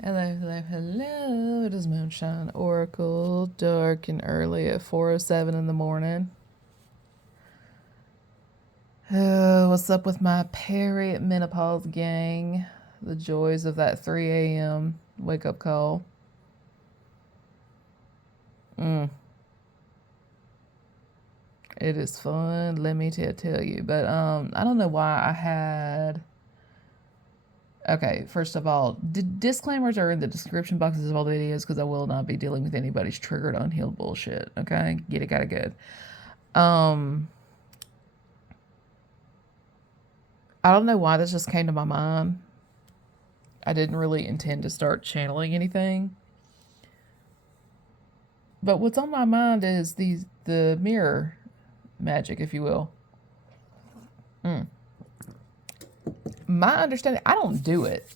Hello, hello, hello. It is Moonshine Oracle, dark and early at 4:07 in the morning. Oh, what's up with my perimenopause gang? The joys of that 3 a.m. wake up call. Mm, it is fun, let me tell you. But I don't know why I had. Okay, first of all, disclaimers are in the description boxes of all the videos because I will not be dealing with anybody's triggered, unhealed bullshit. Okay, get it, got it, good. Um, I don't know why this just came to my mind. I didn't really intend to start channeling anything. But what's on my mind is the mirror magic, if you will. Mm. My understanding, I don't do it.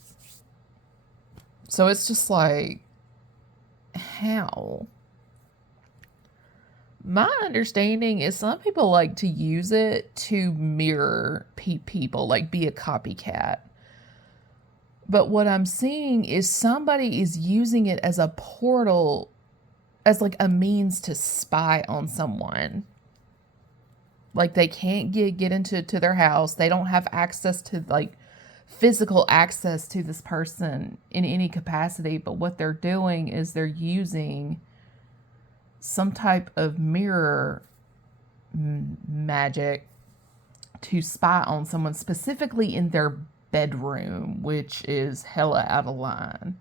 So it's just like, how? My understanding is some people like to use it to mirror people, like be a copycat. But what I'm seeing is somebody is using it as a portal, as like a means to spy on someone. Like they can't get into their house. They don't have access to like physical access to this person in any capacity, but what they're doing is they're using some type of mirror magic to spy on someone, specifically in their bedroom, which is hella out of line,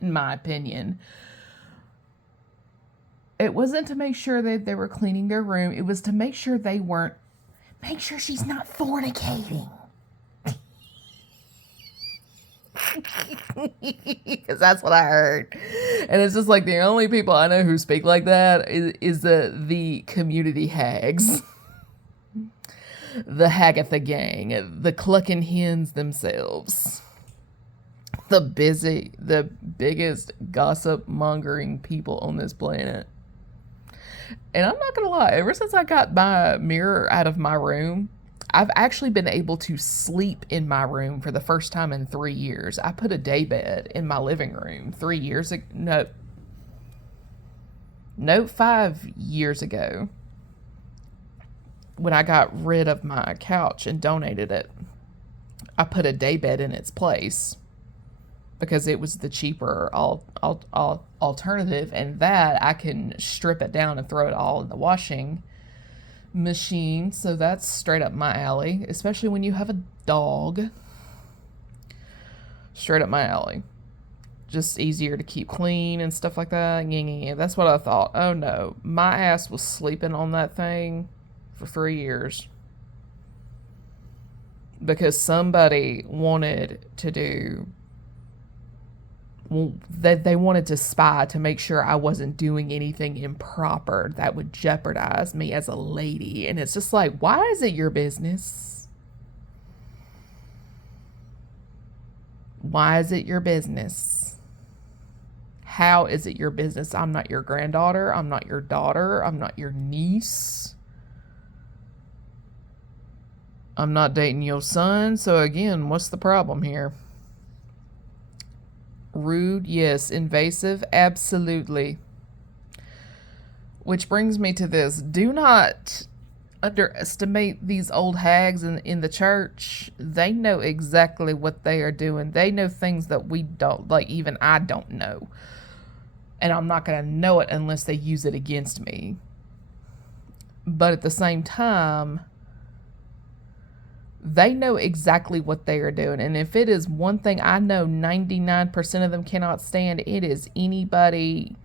in my opinion. It wasn't to make sure that they were cleaning their room. It was to make sure they weren't, make sure she's not fornicating. Because that's what I heard. And it's just like the only people I know who speak like that is the community hags. The Hagatha gang, the clucking hens themselves. The biggest gossip mongering people on this planet. And I'm not gonna lie, ever since I got my mirror out of my room, I've actually been able to sleep in my room for the first time in 3 years. I put a day bed in my living room 3 years ago. No, 5 years ago, when I got rid of my couch and donated it. I put a day bed in its place because it was the cheaper alternative, and that I can strip it down and throw it all in the washing machine. So that's straight up my alley, especially when you have a dog. Straight up my alley. Just easier to keep clean and stuff like that. That's what I thought. Oh no, my ass was sleeping on that thing for 3 years because somebody wanted to do, they wanted to spy to make sure I wasn't doing anything improper that would jeopardize me as a lady. And it's just like, why is it your business? Why is it your business? How is it your business? I'm not your granddaughter. I'm not your daughter. I'm not your niece. I'm not dating your son. So again, what's the problem here? Rude, yes. Invasive, absolutely. Which brings me to this. Do not underestimate these old hags in the church. They know exactly what they are doing. They know things that we don't, like even I don't know. And I'm not going to know it unless they use it against me. But at the same time, they know exactly what they are doing. And if it is one thing I know 99% of them cannot stand, it is anybody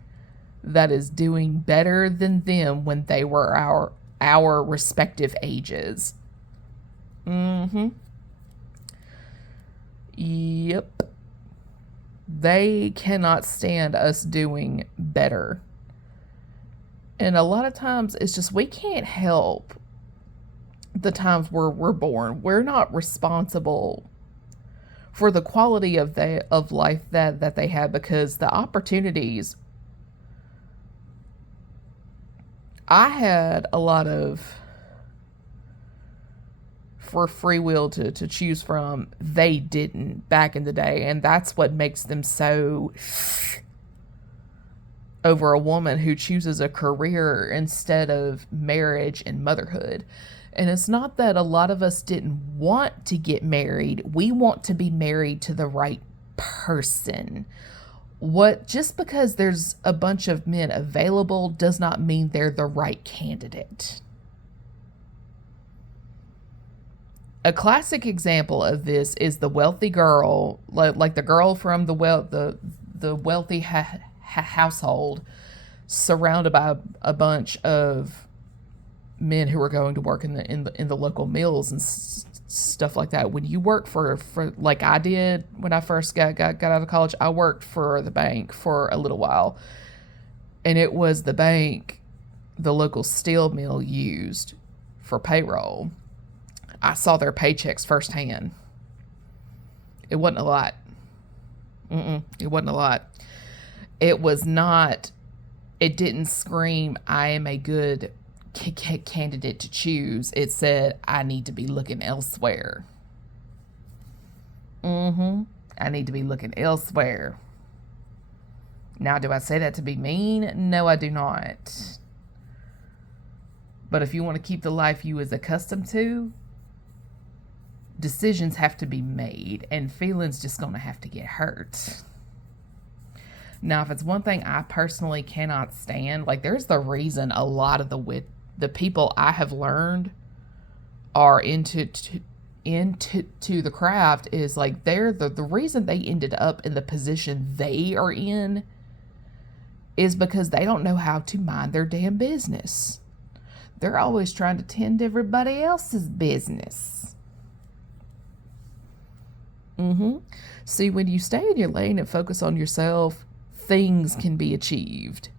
that is doing better than them when they were our respective ages. Mm-hmm. Yep. They cannot stand us doing better. And a lot of times it's just we can't help the times where we're born. We're not responsible for the quality of life that they have, because the opportunities, I had a lot of for free will to choose from, they didn't back in the day. And that's what makes them so over a woman who chooses a career instead of marriage and motherhood. And it's not that a lot of us didn't want to get married. We want to be married to the right person. Just because there's a bunch of men available does not mean they're the right candidate. A classic example of this is the wealthy girl, like the girl from the wealthy household, surrounded by a bunch of men who are going to work in the local mills and stuff like that. When you work for like I did when I first got out of college, I worked for the bank for a little while, and it was the bank the local steel mill used for payroll. I saw their paychecks firsthand. It wasn't a lot. It wasn't a lot. It was not, it didn't scream, I am a good candidate to choose. It said, I need to be looking elsewhere. I need to be looking elsewhere. Now, do I say that to be mean? No, I do not. But if you want to keep the life you is accustomed to, decisions have to be made, and feelings just gonna have to get hurt. Now, if it's one thing I personally cannot stand, like there's the reason a lot of the people I have learned are into the craft is like they're the reason they ended up in the position they are in is because they don't know how to mind their damn business. They're always trying to tend to everybody else's business. See, when you stay in your lane and focus on yourself, things can be achieved.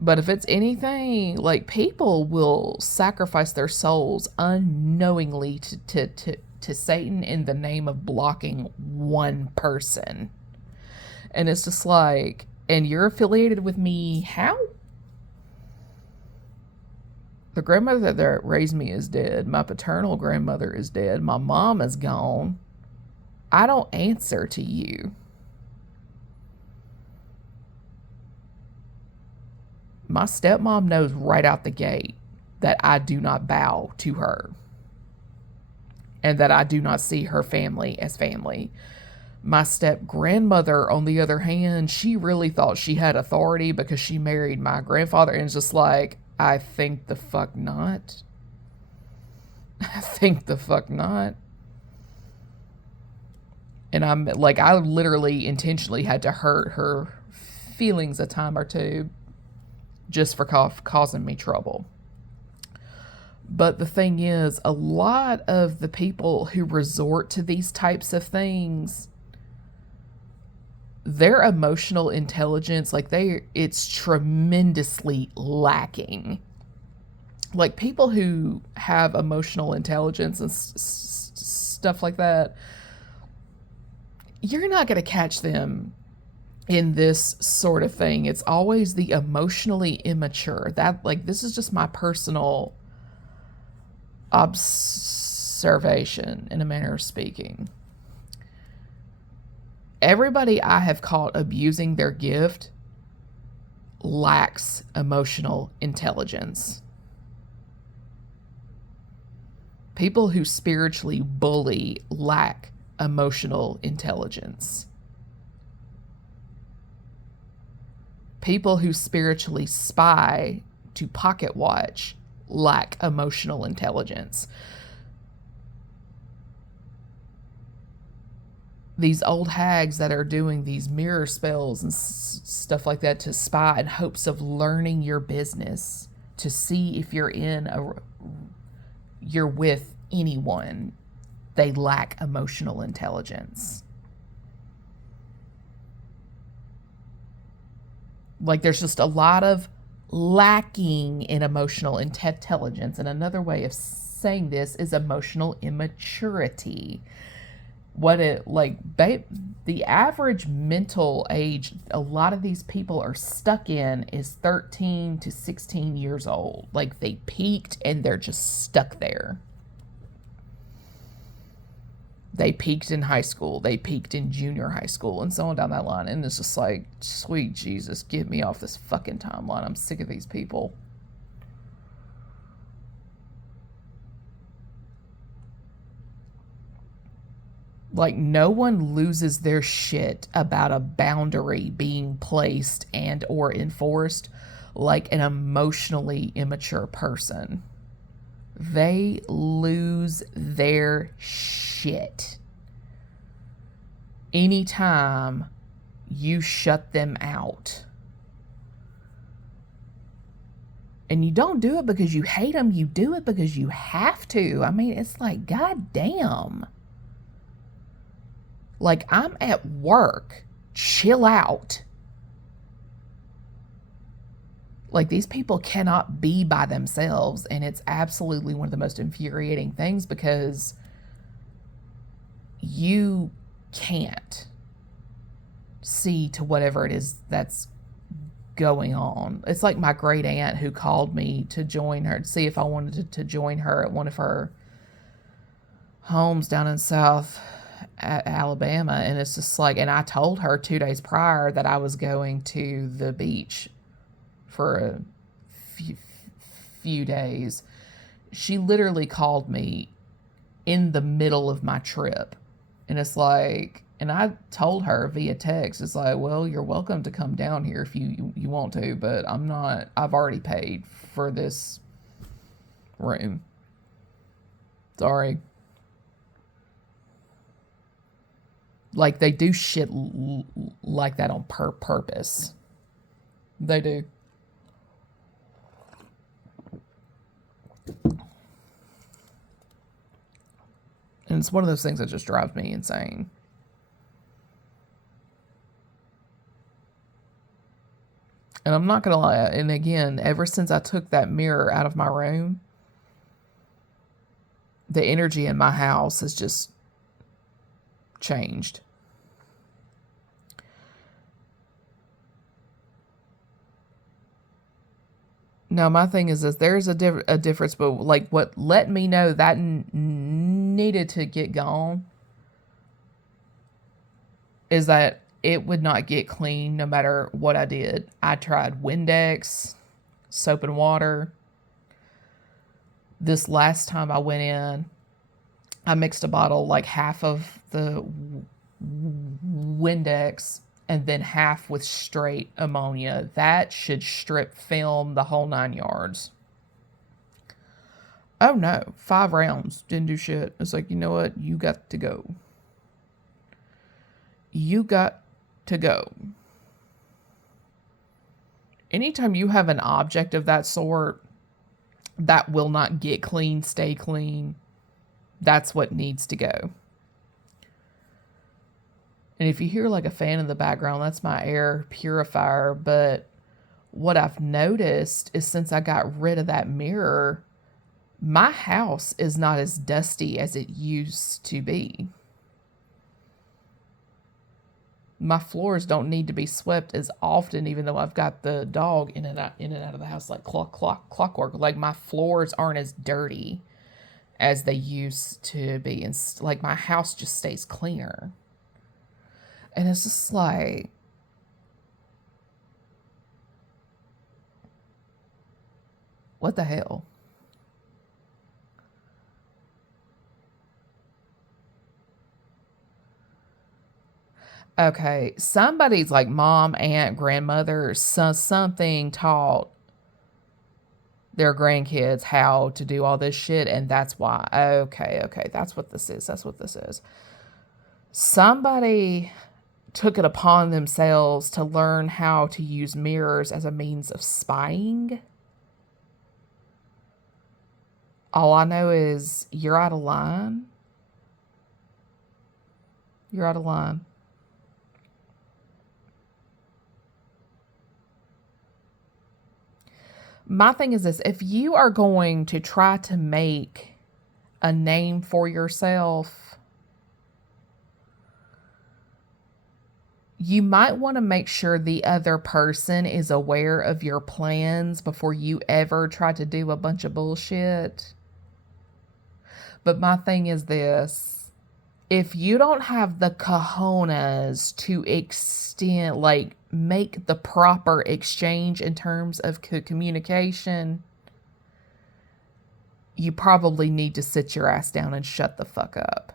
But if it's anything, like people will sacrifice their souls unknowingly to Satan in the name of blocking one person. And it's just like, and you're affiliated with me, how? The grandmother that raised me is dead. My paternal grandmother is dead. My mom is gone. I don't answer to you. My stepmom knows right out the gate that I do not bow to her and that I do not see her family as family. My step-grandmother, on the other hand, she really thought she had authority because she married my grandfather, and it's just like, I think the fuck not. I think the fuck not. And I'm like, I literally intentionally had to hurt her feelings a time or two just for causing me trouble. But the thing is, a lot of the people who resort to these types of things, their emotional intelligence, like it's tremendously lacking. Like people who have emotional intelligence and stuff like that, you're not going to catch them in this sort of thing. It's always the emotionally immature. That, like, this is just my personal observation in a manner of speaking. Everybody I have caught abusing their gift lacks emotional intelligence. People who spiritually bully lack emotional intelligence. People who spiritually spy to pocket watch lack emotional intelligence. These old hags that are doing these mirror spells and stuff like that to spy in hopes of learning your business, to see if you're with anyone, they lack emotional intelligence. Like there's just a lot of lacking in emotional intelligence. And another way of saying this is emotional immaturity. what it like the average mental age a lot of these people are stuck in is 13 to 16 years old. Like they peaked and they're just stuck there. They peaked in high school, they peaked in junior high school, and so on down that line. And it's just like, sweet Jesus, get me off this fucking timeline. I'm sick of these people. Like, no one loses their shit about a boundary being placed and or enforced like an emotionally immature person. They lose their shit anytime you shut them out. And you don't do it because you hate them. You do it because you have to. I mean, it's like, God damn. Like, I'm at work. Chill out. Like, these people cannot be by themselves. And it's absolutely one of the most infuriating things because you can't see to whatever it is that's going on. It's like my great aunt who called me to join her, to see if I wanted to join her at one of her homes down in South Alabama. And it's just like, and I told her 2 days prior that I was going to the beach for a few days. She literally called me in the middle of my trip. And it's like, and I told her via text, it's like, well, you're welcome to come down here if you want to, but I've already paid for this room. Sorry. Like, they do shit like that on purpose. They do. And it's one of those things that just drives me insane. And I'm not going to lie. And again, ever since I took that mirror out of my room, the energy in my house has just changed. Now, my thing is this, there's a difference, but like what let me know that needed to get gone is that it would not get clean no matter what I did. I tried Windex, soap and water. This last time I went in, I mixed a bottle, like half of the Windex and then half with straight ammonia. That should strip film the whole 9 yards. Oh no, 5 rounds. Didn't do shit. It's like, you know what? You got to go. You got to go. Anytime you have an object of that sort that will not get clean, stay clean, that's what needs to go. And if you hear like a fan in the background, that's my air purifier. But what I've noticed is since I got rid of that mirror, my house is not as dusty as it used to be. My floors don't need to be swept as often, even though I've got the dog in and out of the house like clockwork. Like, my floors aren't as dirty as they used to be. And like, my house just stays cleaner. And it's just like, what the hell? Okay, somebody's like mom, aunt, grandmother, something taught their grandkids how to do all this shit, and that's why. Okay, that's what this is. That's what this is. Somebody took it upon themselves to learn how to use mirrors as a means of spying. All I know is you're out of line. You're out of line. My thing is this, if you are going to try to make a name for yourself You might want to make sure the other person is aware of your plans before you ever try to do a bunch of bullshit. But my thing is this: if you don't have the cojones to extend, like, make the proper exchange in terms of communication, you probably need to sit your ass down and shut the fuck up.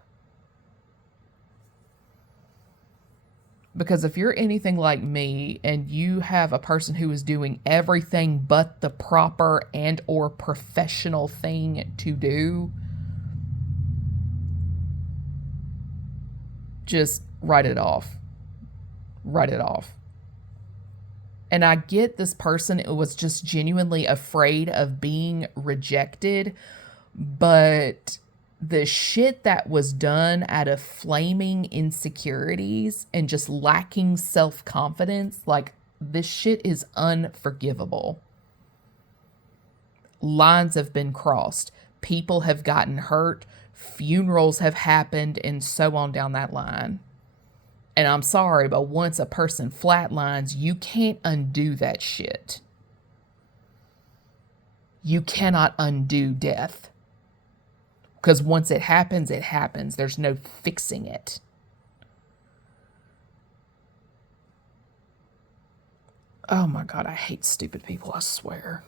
Because if you're anything like me and you have a person who is doing everything but the proper and or professional thing to do, just write it off. Write it off. And I get this person was just genuinely afraid of being rejected, but the shit that was done out of flaming insecurities and just lacking self-confidence, like, this shit is unforgivable. Lines have been crossed. People have gotten hurt. Funerals have happened, and so on down that line. And I'm sorry, but once a person flatlines, you can't undo that shit. You cannot undo death. Because once it happens, it happens. There's no fixing it. Oh my God, I hate stupid people, I swear.